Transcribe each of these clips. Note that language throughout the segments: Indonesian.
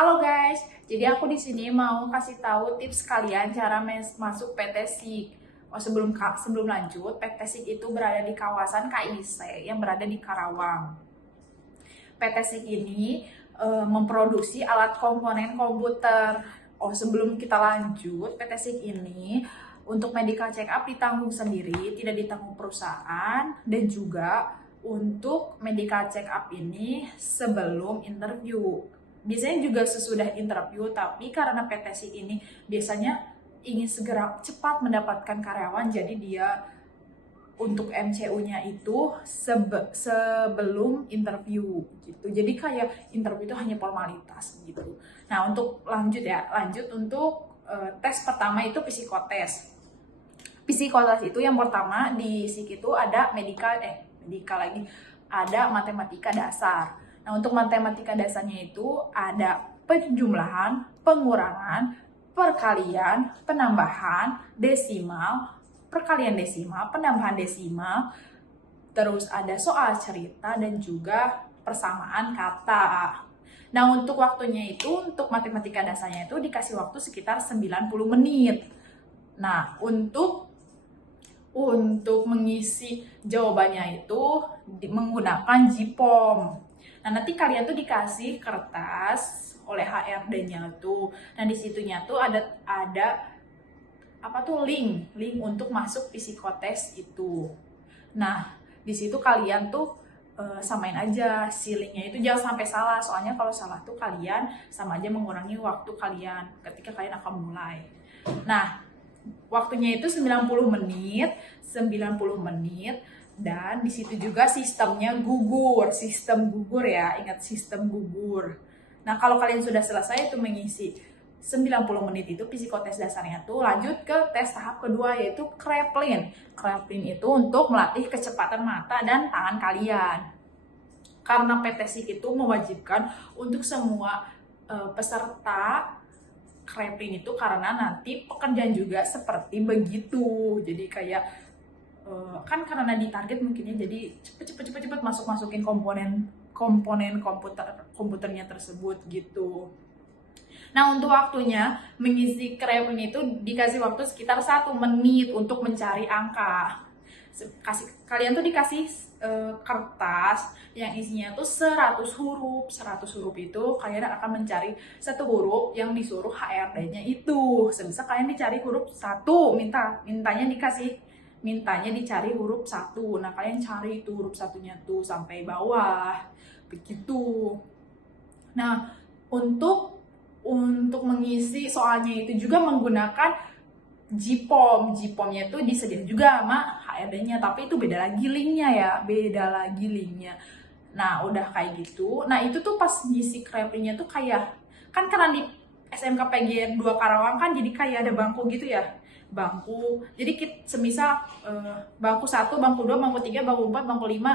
Halo guys, jadi aku di sini mau kasih tahu tips kalian cara masuk PT SIG. Sebelum lanjut, PT SIG itu berada di kawasan KIC yang berada di Karawang. PT SIG ini memproduksi alat komponen komputer. Sebelum kita lanjut, PT SIG ini untuk medical check up ditanggung sendiri, tidak ditanggung perusahaan, dan juga untuk medical check up ini sebelum interview. Biasanya juga sesudah interview, tapi karena PT SIG ini biasanya ingin segera cepat mendapatkan karyawan, jadi dia untuk MCU-nya itu sebelum interview gitu. Jadi kayak interview itu hanya formalitas gitu. Nah, untuk lanjut untuk tes pertama itu psikotes. Psikotes itu yang pertama di SIG itu ada ada matematika dasar. Nah, untuk matematika dasarnya itu ada penjumlahan, pengurangan, perkalian, penambahan, desimal, perkalian desimal, penambahan desimal, terus ada soal cerita dan juga persamaan kata. Nah, untuk waktunya itu, untuk matematika dasarnya itu dikasih waktu sekitar 90 menit. Nah, untuk mengisi jawabannya itu menggunakan JPOM. Nah, nanti kalian tuh dikasih kertas oleh HRD-nya tuh. Nah, di situnya tuh ada link untuk masuk psikotes itu. Nah, di situ kalian tuh samain aja si linknya itu, jangan sampai salah. Soalnya kalau salah tuh kalian sama aja mengurangi waktu kalian ketika kalian akan mulai. Nah, waktunya itu 90 menit dan di situ juga sistem gugur ya, ingat sistem gugur. Nah, kalau kalian sudah selesai itu mengisi 90 menit itu psikotes dasarnya tuh, lanjut ke tes tahap kedua yaitu Kraepelin. Kraepelin itu untuk melatih kecepatan mata dan tangan kalian. Karena PT SIG itu mewajibkan untuk semua peserta Kraepelin itu, karena nanti pekerjaan juga seperti begitu. Jadi kayak kan karena ditarget mungkinnya, jadi cepet masukin komponen komputernya tersebut gitu. Nah, untuk waktunya mengisi Kraepelin itu dikasih waktu sekitar 1 menit untuk mencari angka. Kalian tuh dikasih kertas yang isinya tuh 100 huruf. 100 huruf itu kalian akan mencari satu huruf yang disuruh HRD-nya itu. Semisal kalian dicari huruf 1, mintanya dicari huruf 1. Nah, kalian cari itu huruf 1-nya tuh sampai bawah. Begitu. Nah, untuk mengisi soalnya itu juga menggunakan JPOM. JPOM-nya itu disediakan juga sama HRD-nya, tapi itu beda lagi linknya. Nah, udah kayak gitu. Nah, itu tuh pas ngisi Kraepelin-nya tuh kayak, kan karena di SMK PGR 2 Karawang kan jadi kayak ada bangku gitu ya. Bangku. Jadi semisal bangku 1, bangku 2, bangku 3, bangku 4, bangku 5,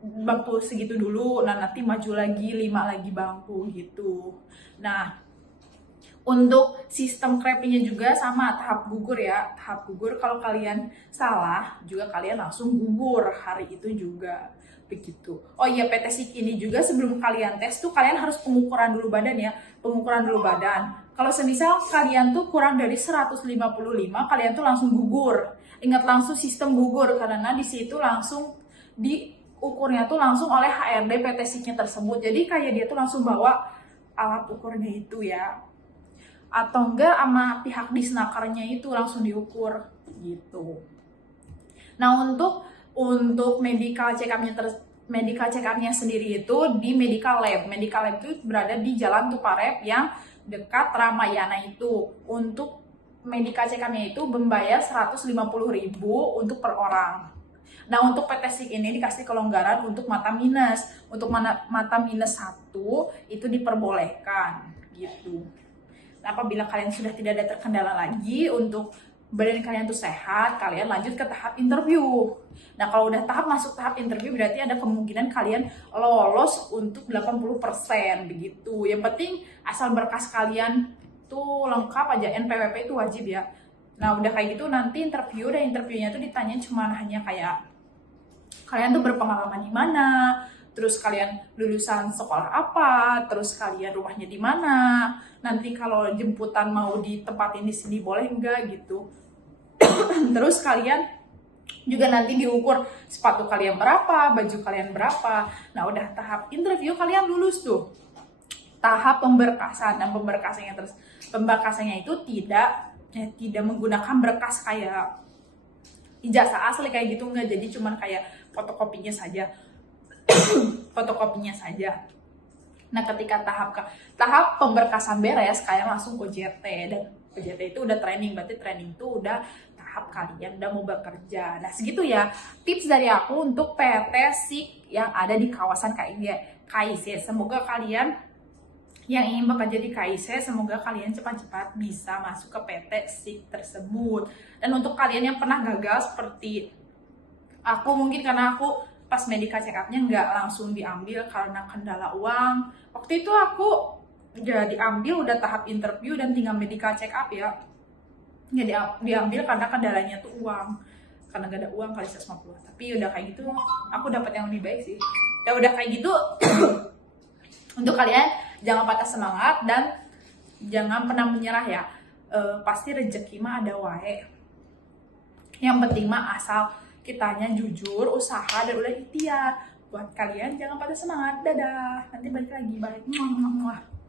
bangku segitu dulu. Nah, nanti maju lagi 5 lagi bangku gitu. Nah, untuk sistem Kraepelin-nya juga sama, tahap gugur ya. Tahap gugur, kalau kalian salah juga kalian langsung gugur hari itu juga. Begitu. Oh iya, PT SIG ini juga sebelum kalian tes tuh kalian harus pengukuran dulu badan ya. Pengukuran dulu badan. Kalau semisal kalian tuh kurang dari 155, kalian tuh langsung gugur. Ingat, langsung sistem gugur, karena di situ langsung diukurnya tuh langsung oleh HRD PT SIG-nya tersebut. Jadi kayak dia tuh langsung bawa alat ukurnya itu ya. Atau enggak sama pihak disnakernya itu langsung diukur gitu. Nah, untuk medical check up-nya sendiri itu di medical lab. Medical lab itu berada di Jalan Tuparep yang dekat Ramayana itu. Untuk medical check up-nya itu membayar 150.000 untuk per orang. Nah, untuk PT SIG ini dikasih kelonggaran untuk mata minus. Untuk mata minus 1 itu diperbolehkan gitu. Nah, apabila kalian sudah tidak ada terkendala lagi untuk badan kalian tuh sehat, kalian lanjut ke tahap interview. Nah, kalau udah masuk tahap interview berarti ada kemungkinan kalian lolos untuk 80% begitu. Yang penting asal berkas kalian tuh lengkap aja, NPWP itu wajib ya. Nah, udah kayak gitu nanti interviewnya tuh ditanya cuma hanya kayak kalian tuh berpengalaman di mana, terus kalian lulusan sekolah apa, terus kalian rumahnya di mana, nanti kalau jemputan mau ditempatin di sini boleh nggak gitu. Terus kalian juga nanti diukur sepatu kalian berapa, baju kalian berapa. Nah udah tahap interview kalian lulus tuh, tahap pemberkasan. Dan pemberkasannya itu tidak menggunakan berkas kayak ijazah asli kayak gitu, nggak. Jadi cuman kayak fotokopinya saja. Fotokopinya saja. Nah ketika tahap pemberkasan beres, kalian langsung OJT. Dan OJT itu udah training, berarti training itu udah tahap kalian udah mau bekerja. Nah segitu ya tips dari aku untuk PT SIK yang ada di kawasan KIC. Semoga kalian yang ingin bekerja di KIC, semoga kalian cepat-cepat bisa masuk ke PT SIK tersebut. Dan untuk kalian yang pernah gagal seperti aku, mungkin karena aku pas medical check up-nya nggak langsung diambil karena kendala uang. Waktu itu aku udah diambil, udah tahap interview dan tinggal medical check up ya. Nggak diambil karena kendalanya tuh uang. Karena gak ada uang kali 150. Tapi udah kayak gitu, aku dapat yang lebih baik sih. Ya udah kayak gitu. Untuk kalian jangan patah semangat dan jangan pernah menyerah ya. Pasti rezeki mah ada wae. Yang penting mah asal kitanya jujur, usaha, dan udah ikhtiar. Buat kalian jangan patah semangat. Dadah. Nanti balik lagi. Bye.